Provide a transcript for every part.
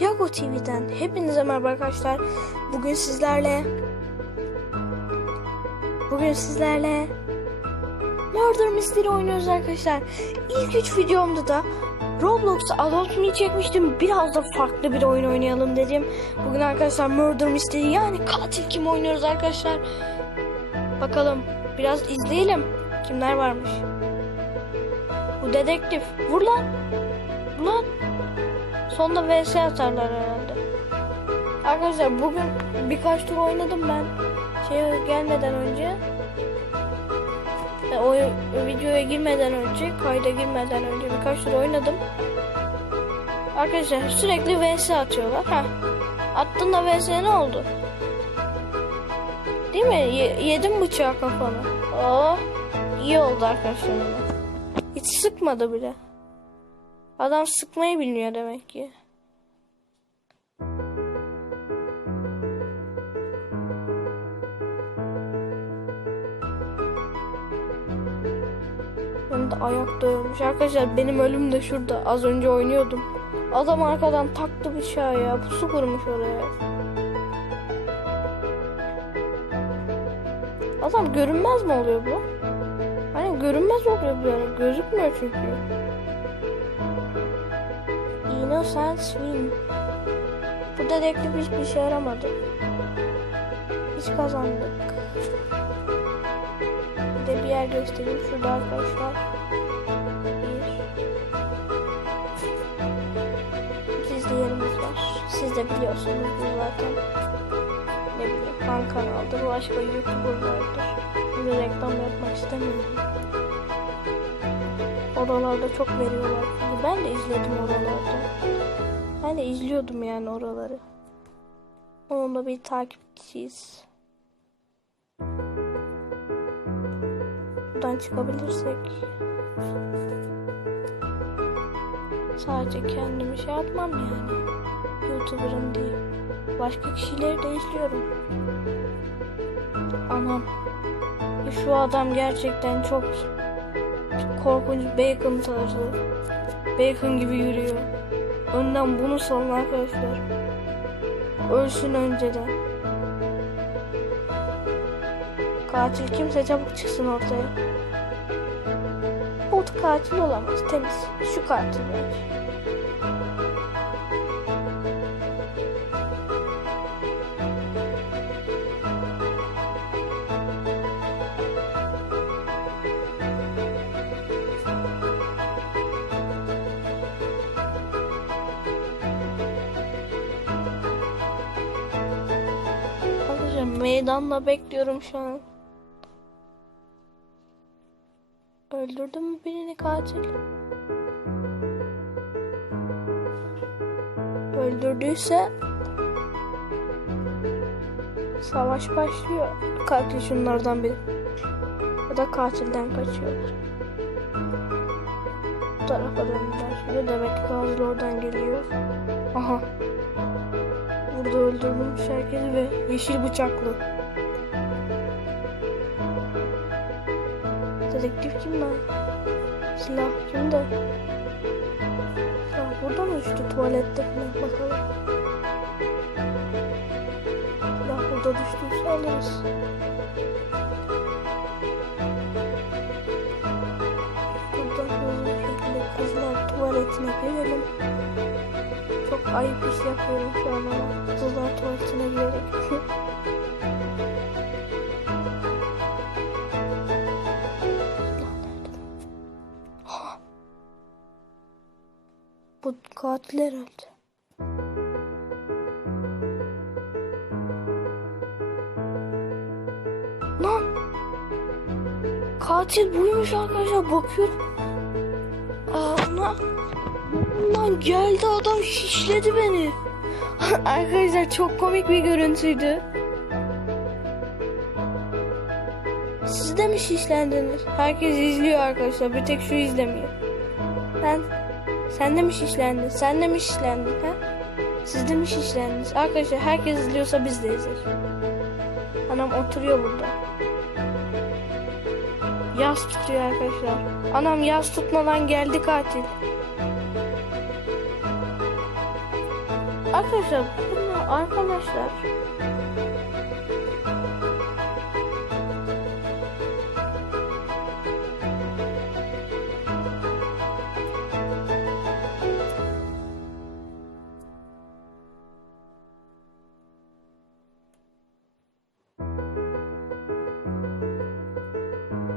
Yago TV'den hepinize merhaba arkadaşlar. Bugün sizlerle Bugün sizlerle Murder Mystery oynuyoruz arkadaşlar. İlk üç videomda da Roblox'a Adult Me çekmiştim. Biraz da farklı bir oyun oynayalım dedim. Bugün arkadaşlar Murder Mystery yani katil kim oynuyoruz arkadaşlar. Bakalım biraz izleyelim. Kimler varmış. Bu dedektif. Vur lan. Vur lan. Sonunda vs atarlar herhalde. Arkadaşlar bugün birkaç tur oynadım ben. Şey gelmeden önce. E, O videoya girmeden önce, kayda girmeden önce birkaç tur oynadım. Arkadaşlar sürekli vs atıyorlar. Ha. Attığında vs ne oldu? Değil mi? Ye- yedim bıçağı kafana. Oh, iyi oldu arkadaşlar. Hiç sıkmadı bile. Adam sıkmayı bilmiyor demek ki. Hem de ayakta ölmüş. Arkadaşlar benim ölüm de şurada. Az önce oynuyordum. Adam arkadan taktı bıçağı ya. Pusu kurmuş oraya. Adam görünmez mi oluyor bu? Hani görünmez oluyor bu yani. Gözükmüyor çünkü. Innocent Swim. Bu dedektif hiçbir şey yaramadı. Hiç kazandık. Bir de bir yer göstereyim. Şurada arkadaşlar. Bir gizli yerimiz var. Siz de biliyorsunuz bu zaten. Ne bileyim fan kanaldır. Başka youtuber vardır. Şimdi reklam yapmak istemiyorum. Oralarda çok veriyorlar. Ben de izledim oralarda. Ben de izliyordum yani oraları. Onunla bir takipçiyiz. Buradan çıkabilirsek. Sadece kendimi şey yapmam yani. YouTuber'ım değil. Başka kişileri de izliyorum. Anam. Şu adam gerçekten çok korkunç bacon tarzı. Bacon gibi yürüyor. Önden bunu salın arkadaşlar. Ölsün önceden. Katil kimse çabuk çıksın ortaya. Bu katil olamaz. Temiz. Şu katil bence. Meydanda bekliyorum şu an. Öldürdü mü birini katil? Öldürdüyse savaş başlıyor. Katil şunlardan biri. Ya da katilden kaçıyorlar. Bu tarafa. Şimdi demek ki katil oradan geliyor. Aha. Burada öldürülmüş herkes ve yeşil bıçaklı. Dedektif kim lan? Silah kimde? Silah burada mı düştü tuvalette bakalım. Silah burada düştüyse alırız. Burada hızlı bir şekilde kızlar tuvaletine girelim. Çok ayıp iş yapıyorum şu an ama kızlar tuvaletine girerek. Bu katil herhalde. Lan! Katil buymuş arkadaşlar bakıyorum. Aa, lan, lan geldi adam şişledi beni. arkadaşlar çok komik bir görüntüydü. Siz de mi şişlendiniz? Herkes izliyor arkadaşlar. Bir tek şu izlemiyor. Ben sen de mi şişlendin? Sen de mi şişlendin? Ha? Siz de mi şişlendiniz? Arkadaşlar herkes izliyorsa biz de izleriz. Anam oturuyor burada. Yas tutuyor arkadaşlar. Anam yas tutmadan geldi katil. Arkadaşlar bunlar arkadaşlar.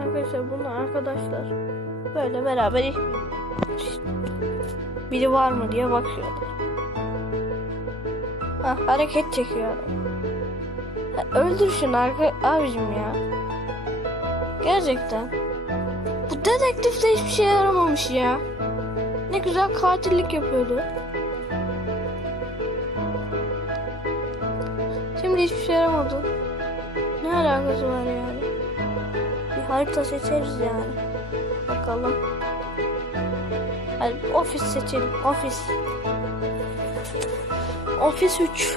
Arkadaşlar bunlar arkadaşlar. Böyle beraber biri var mı diye bakıyorlar. Ha, hareket çekiyor. Ha, öldür şunu arka abicim ya. Gerçekten. Bu dedektif de hiçbir şey yaramamış ya. Ne güzel katillik yapıyordu. Şimdi hiçbir şey yaramadı. Ne alakası var yani? Bir harita seçeriz yani. Bakalım. Hadi ofis seçelim. Ofis. Ofis 3.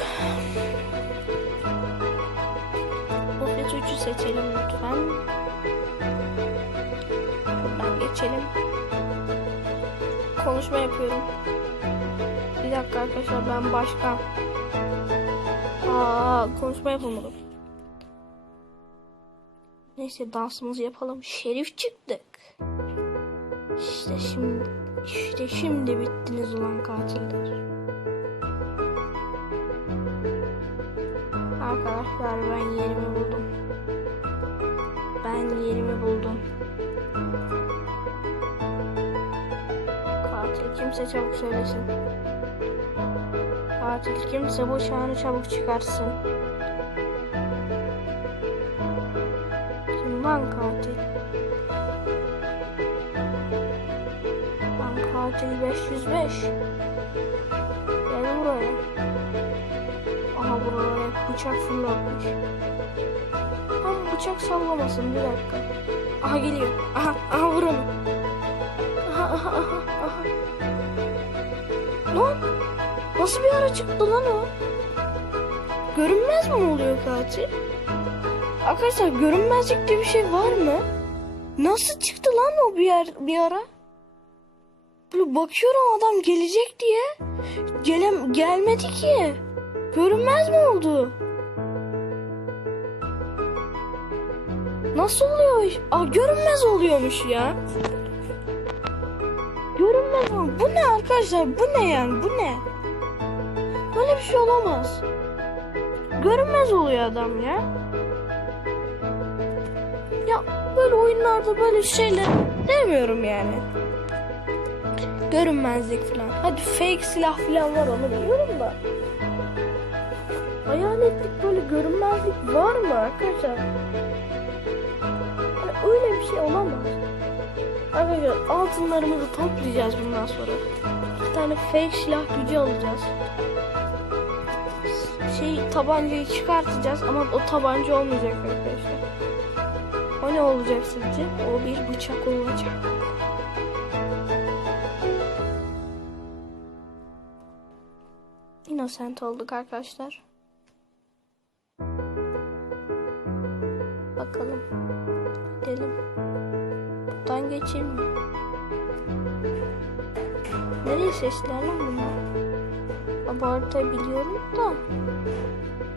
Ofis 3'ü seçelim lütfen. Şuradan geçelim. Konuşma yapıyorum. Bir dakika arkadaşlar ben başkan. Aa konuşma yapamadım. Neyse dansımızı yapalım. Şerif çıktık. İşte şimdi işte şimdi bittiniz ulan katiller. Arkadaşlar ben yerimi buldum. Ben yerimi buldum. Katil kimse çabuk söylesin. Katil kimse bu şanı çabuk çıkarsın. Kim lan katil? Lan katil 505. Gel buraya. Hep bıçak fırlatmış. Ama bıçak sallamasın bir dakika. Aha geliyor. Aha aha vur onu. Aha aha aha aha. Lan nasıl bir ara çıktı lan o? Görünmez mi oluyor katil? Arkadaşlar görünmezlik diye bir şey var mı? Nasıl çıktı lan o bir yer bir ara? Böyle bakıyorum adam gelecek diye. Gelem gelmedi ki. Görünmez mi oldu? Nasıl oluyor? Aa görünmez oluyormuş ya. Görünmez mi? Bu ne arkadaşlar? Bu ne yani? Bu ne? Böyle bir şey olamaz. Görünmez oluyor adam ya. Ya böyle oyunlarda böyle şeyler demiyorum yani. Görünmezlik falan. Hadi fake silah falan var onu biliyorum da. Hayaletlik böyle görünmezlik var mı arkadaşlar? Hani öyle bir şey olamaz. Arkadaşlar altınlarımızı toplayacağız bundan sonra. Bir tane fake silah gücü alacağız. Şey tabancayı çıkartacağız ama o tabanca olmayacak arkadaşlar. O ne olacak sizce? O bir bıçak olacak. Innocent olduk arkadaşlar. Bakalım. Gidelim. Buradan geçeyim mi? Nereye sesler lan bunlar? Bu haritayı biliyorum da.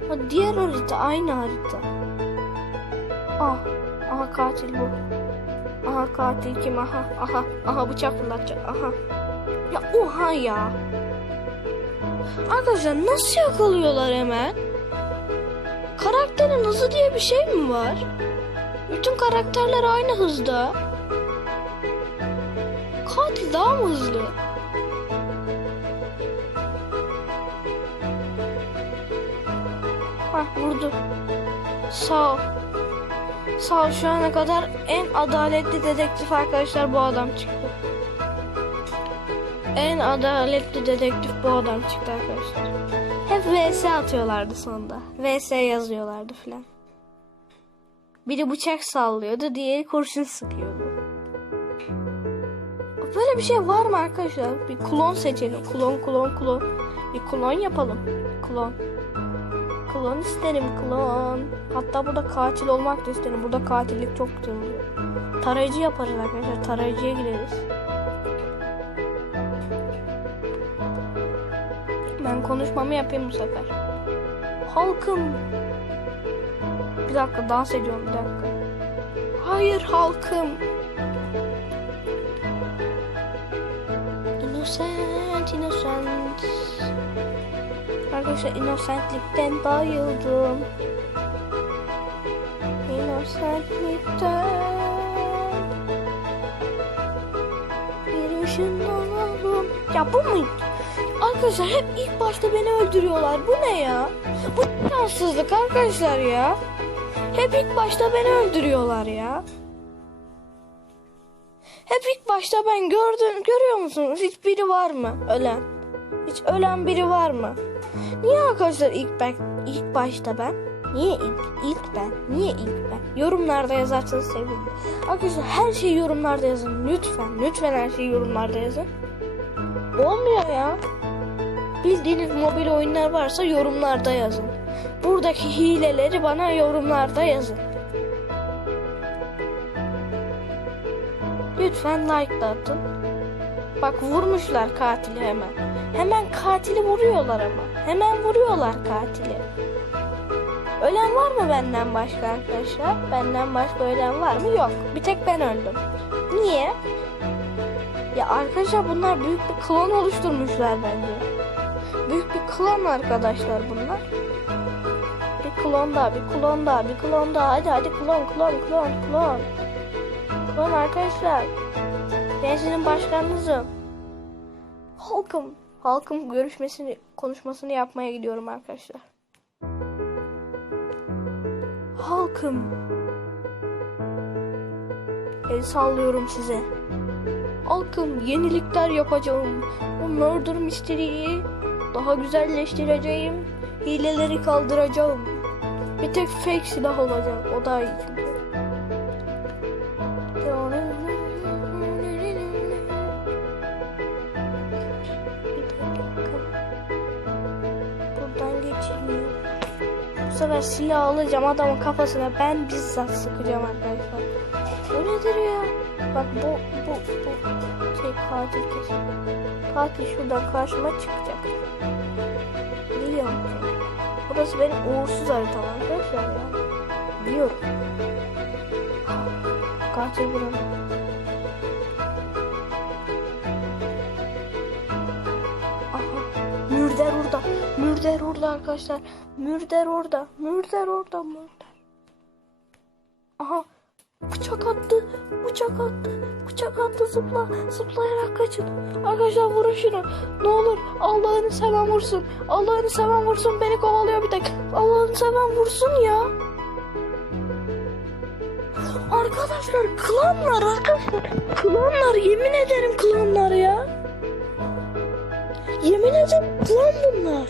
Ha, diğer harita aynı harita. Ah, aha katil bu. Aha katil kim? Aha, aha, aha bıçak fırlatacak. Aha. Ya oha ya. Arkadaşlar nasıl yakalıyorlar hemen? Karakterin hızı diye bir şey mi var? Bütün karakterler aynı hızda. Katil daha mı hızlı? Hah vurdu. Sağ ol. Sağ ol şu ana kadar en adaletli dedektif arkadaşlar bu adam çıktı. En adaletli dedektif bu adam çıktı arkadaşlar. Hep VS atıyorlardı sonunda. VS yazıyorlardı filan. Biri bıçak sallıyordu, diğeri kurşun sıkıyordu. Böyle bir şey var mı arkadaşlar? Bir klon seçelim. Klon, klon, klon. Bir klon yapalım. Klon. Klon isterim, klon. Hatta burada katil olmak da isterim. Burada katillik çok güzel oluyor. Tarayıcı yaparız arkadaşlar. Tarayıcıya gireriz. Ben konuşmamı yapayım bu sefer. Halkım. Bir dakika dans ediyorum bir dakika. Hayır halkım. Innocent, innocent. Arkadaşlar innocentlikten bayıldım. Innocentlikten. Bir ışınlanalım. Ya bu mu? Arkadaşlar hep ilk başta beni öldürüyorlar. Bu ne ya? Bu şanssızlık arkadaşlar ya. Hep ilk başta beni öldürüyorlar ya. Hep ilk başta ben gördüm. Görüyor musunuz? Hiç biri var mı ölen? Hiç ölen biri var mı? Niye arkadaşlar ilk ben, ilk başta ben? Niye ilk, ilk ben? Niye ilk ben? Yorumlarda yazarsanız sevinirim. Arkadaşlar her şeyi yorumlarda yazın. Lütfen, lütfen her şeyi yorumlarda yazın. Olmuyor ya. Bildiğiniz mobil oyunlar varsa yorumlarda yazın. Buradaki hileleri bana yorumlarda yazın. Lütfen like atın. Bak vurmuşlar katili hemen. Hemen katili vuruyorlar ama. Hemen vuruyorlar katili. Ölen var mı benden başka arkadaşlar? Benden başka ölen var mı? Yok. Bir tek ben öldüm. Niye? Ya arkadaşlar bunlar büyük bir klon oluşturmuşlar bence. Büyük bir klon arkadaşlar bunlar. Bir klon daha, bir klon daha, bir klon daha. Hadi hadi klon, klon, klon, klon. Klon arkadaşlar. Ben sizin başkanınızım. Halkım, halkım görüşmesini, konuşmasını yapmaya gidiyorum arkadaşlar. Halkım. El sallıyorum size. Halkım yenilikler yapacağım. O murder mystery'yi daha güzelleştireceğim. Hileleri kaldıracağım. Bir tek fake silah olacak. O daha iyi çünkü. Buradan geçeyim. Bu sefer silah alacağım adamın kafasına ben bizzat sıkacağım arkadaşlar. Bu nedir ya? Bak bu bu bu şey katil kesin. Katil şuradan karşıma çıkacak. Biliyorum. Burası benim uğursuz haritam arkadaşlar ya. Biliyorum. Katil. Aha. Mürder orada. Mürder orada arkadaşlar. Mürder orada. Mürder orada. Mürder. Bıçak attı. Bıçak attı. Bıçak attı zıpla. Zıplayarak kaçın. Arkadaşlar vurun şunu. Ne olur Allah'ını seven vursun. Allah'ını seven vursun. Beni kovalıyor bir tek. Allah'ını seven vursun ya. Arkadaşlar klanlar arkadaşlar. Klanlar yemin ederim klanlar ya. Yemin ederim klan bunlar.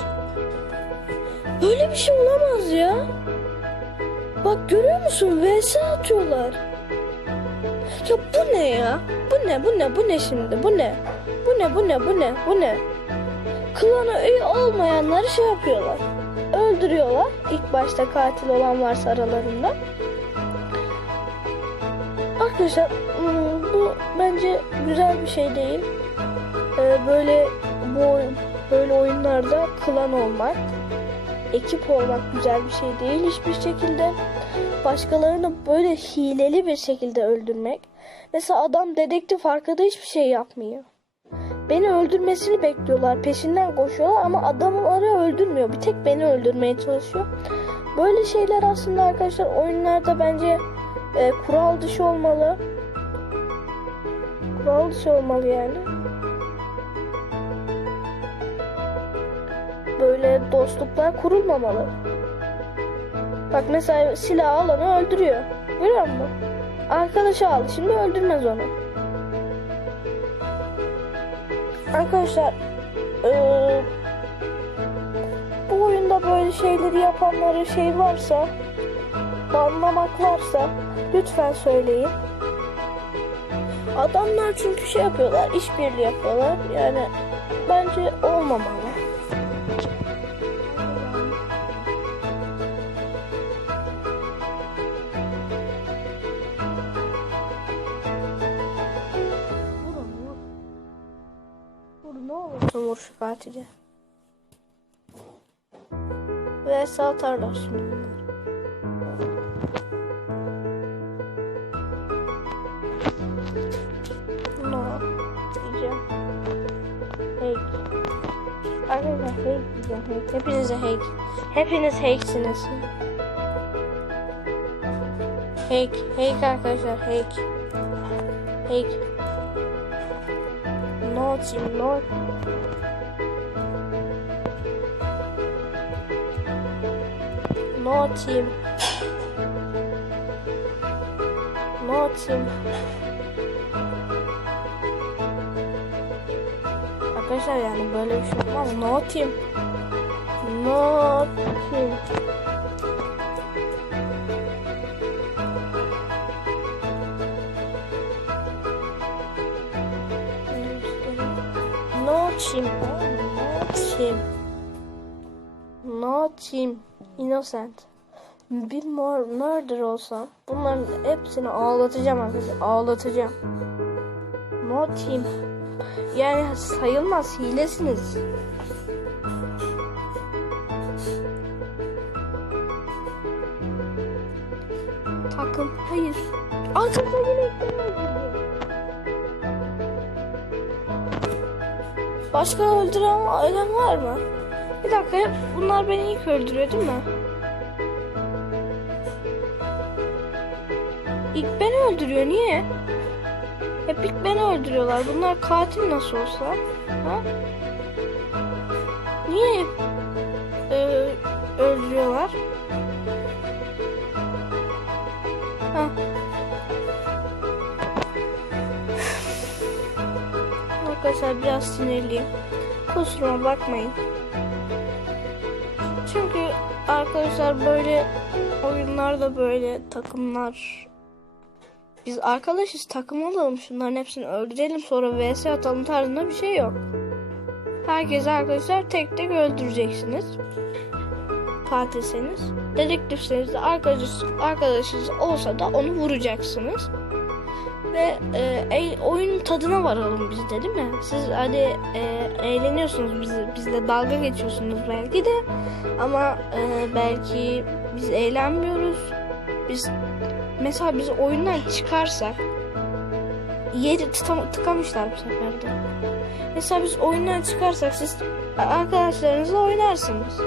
Böyle bir şey olamaz ya. Bak görüyor musun? VS atıyorlar. Ya bu ne ya? Bu ne? Bu ne? Bu ne şimdi? Bu ne? Bu ne? Bu ne? Bu ne? Bu ne? Klana üye olmayanları şey yapıyorlar. Öldürüyorlar. İlk başta katil olan varsa aralarında. Arkadaşlar hmm, bu bence güzel bir şey değil. Ee, böyle bu oyun, böyle oyunlarda klan olmak, ekip olmak güzel bir şey değil hiçbir şekilde. Başkalarını böyle hileli bir şekilde öldürmek. Mesela adam dedektif arkada hiçbir şey yapmıyor. Beni öldürmesini bekliyorlar, peşinden koşuyorlar ama adamları öldürmüyor. Bir tek beni öldürmeye çalışıyor. Böyle şeyler aslında arkadaşlar oyunlarda bence e, kural dışı olmalı. Kural dışı olmalı yani. Böyle dostluklar kurulmamalı. Bak mesela silah alanı öldürüyor. Görüyor musun? Arkadaşı al. Şimdi öldürmez onu. Arkadaşlar eee, bu oyunda böyle şeyleri yapanları şey varsa banlamak varsa lütfen söyleyin. Adamlar çünkü şey yapıyorlar, işbirliği yapıyorlar. Yani bence olmamalı. Vurun vur. Vur ne olursun vur şu katili. Ve şimdi bunları. No. Diyeceğim. Hey. Arkadaşlar hey diyeceğim. Hey. Hepinize hey. Hepiniz heysiniz. Hey. Hey arkadaşlar. Hey. Hey. No. No. No team. No team. Arkadaşlar yani böyle bir şey olmaz. No team. Innocent. Bir murder olsam bunların hepsini ağlatacağım arkadaşlar. Ağlatacağım. No team. Yani sayılmaz hilesiniz. Takım hayır. Arkadaşlar yine Başka öldüren ölen var mı? Bir dakika hep bunlar beni ilk öldürüyor değil mi? İlk beni öldürüyor niye? Hep ilk beni öldürüyorlar. Bunlar katil nasıl olsa? Ha? Niye hep e, öldürüyorlar? Ha. Arkadaşlar biraz sinirliyim. Kusuruma bakmayın. Arkadaşlar böyle oyunlarda böyle takımlar biz arkadaşız takım olalım şunların hepsini öldürelim sonra vs atalım tarzında bir şey yok. Herkese arkadaşlar tek tek öldüreceksiniz. Katilseniz. Dedektifseniz de arkadaş, arkadaşınız olsa da onu vuracaksınız. Ve e, oyunun tadına varalım biz de değil mi? Siz hadi e, eğleniyorsunuz bizi, bizle dalga geçiyorsunuz belki de. Ama e, belki biz eğlenmiyoruz. Biz mesela biz oyundan çıkarsak yeri tıkam, tıkamışlar bu sefer de. Mesela biz oyundan çıkarsak siz arkadaşlarınızla oynarsınız.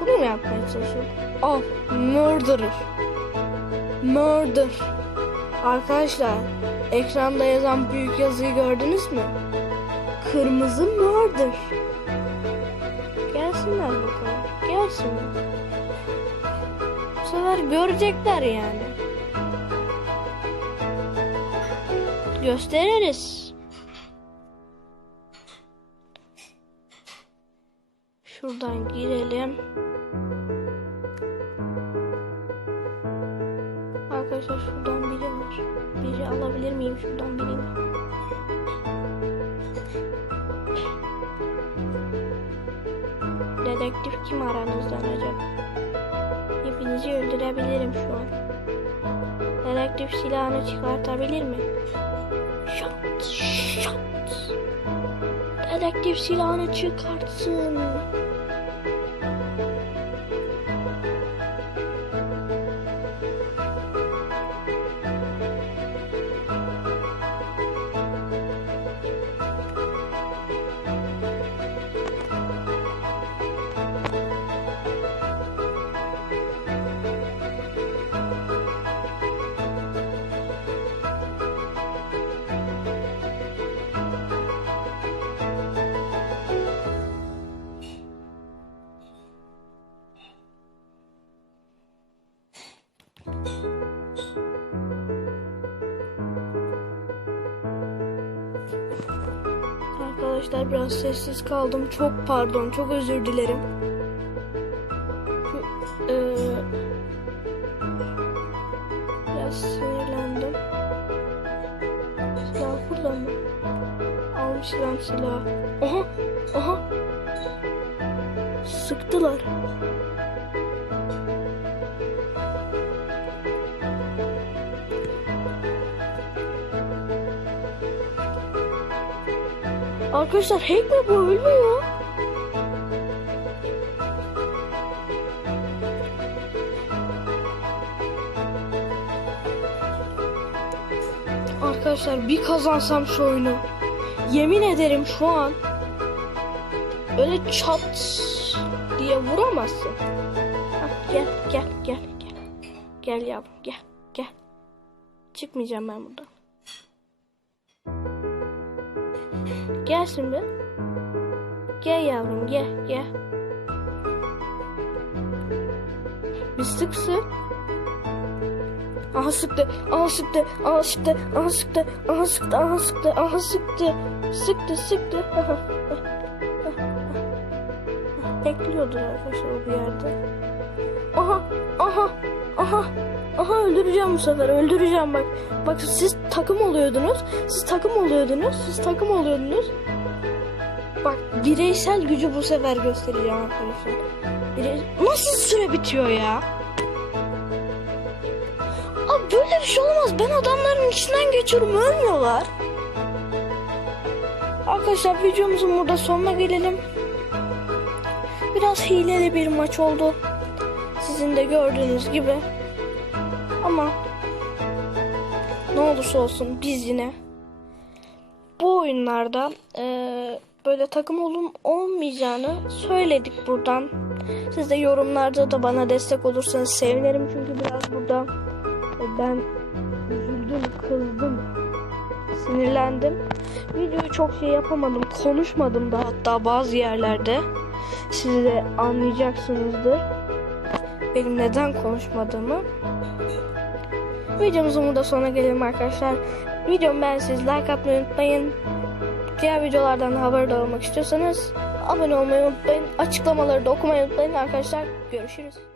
Bunu mu yapmaya çalışıyorum? Al, murderer. Murder. Arkadaşlar, ekranda yazan büyük yazıyı gördünüz mü? Kırmızı murder. Gelsinler bakalım. Gelsinler. Bu sefer görecekler yani. Gösteririz. Şuradan girelim. Arkadaşlar. Biri alabilir miyim şuradan birini? Dedektif kim aranızdan acaba? Hepinizi öldürebilirim şu an. Dedektif silahını çıkartabilir mi? Şat, şat. Dedektif silahını çıkartsın. Arkadaşlar biraz sessiz kaldım. Çok pardon, çok özür dilerim. Eee, biraz sinirlendim. Silah burada mı? Almışlar silahı. Aha, Arkadaşlar hack mi bu ölmüyor. Arkadaşlar bir kazansam şu oyunu. Yemin ederim şu an öyle çat diye vuramazsın. Hah, gel gel gel gel. Gel yavrum gel gel. Çıkmayacağım ben buradan. Gel şimdi. Gel yavrum gel gel. Bir sık sık. Aha sıktı, aha sıktı, aha sıktı, aha sıktı, aha sıktı, aha sıktı, aha sıktı. Sıktı, sıktı. Bekliyordur arkadaşlar o bir yerde. Aha, aha, aha. Aha öldüreceğim bu sefer, öldüreceğim bak. Bak siz takım oluyordunuz, siz takım oluyordunuz, siz takım oluyordunuz. Bak bireysel gücü bu sefer göstereceğim arkadaşlar. Birey... Nasıl süre bitiyor ya? Abi böyle bir şey olmaz. Ben adamların içinden geçiyorum ölmüyorlar. Arkadaşlar videomuzun burada sonuna gelelim. Biraz hileli bir maç oldu. Sizin gördüğünüz gibi. Ama ne olursa olsun biz yine bu oyunlarda eee, böyle takım olum olmayacağını söyledik buradan. Siz de yorumlarda da bana destek olursanız sevinirim çünkü biraz burada e, ben üzüldüm, kızdım, sinirlendim. Videoyu çok şey yapamadım, konuşmadım da hatta bazı yerlerde. Siz de anlayacaksınızdır benim neden konuşmadığımı. Videomuzun burada sonuna gelelim arkadaşlar. Videomu beğendiyseniz like atmayı unutmayın. Diğer videolardan haberdar olmak istiyorsanız abone olmayı unutmayın. Açıklamaları da okumayı unutmayın arkadaşlar. Görüşürüz.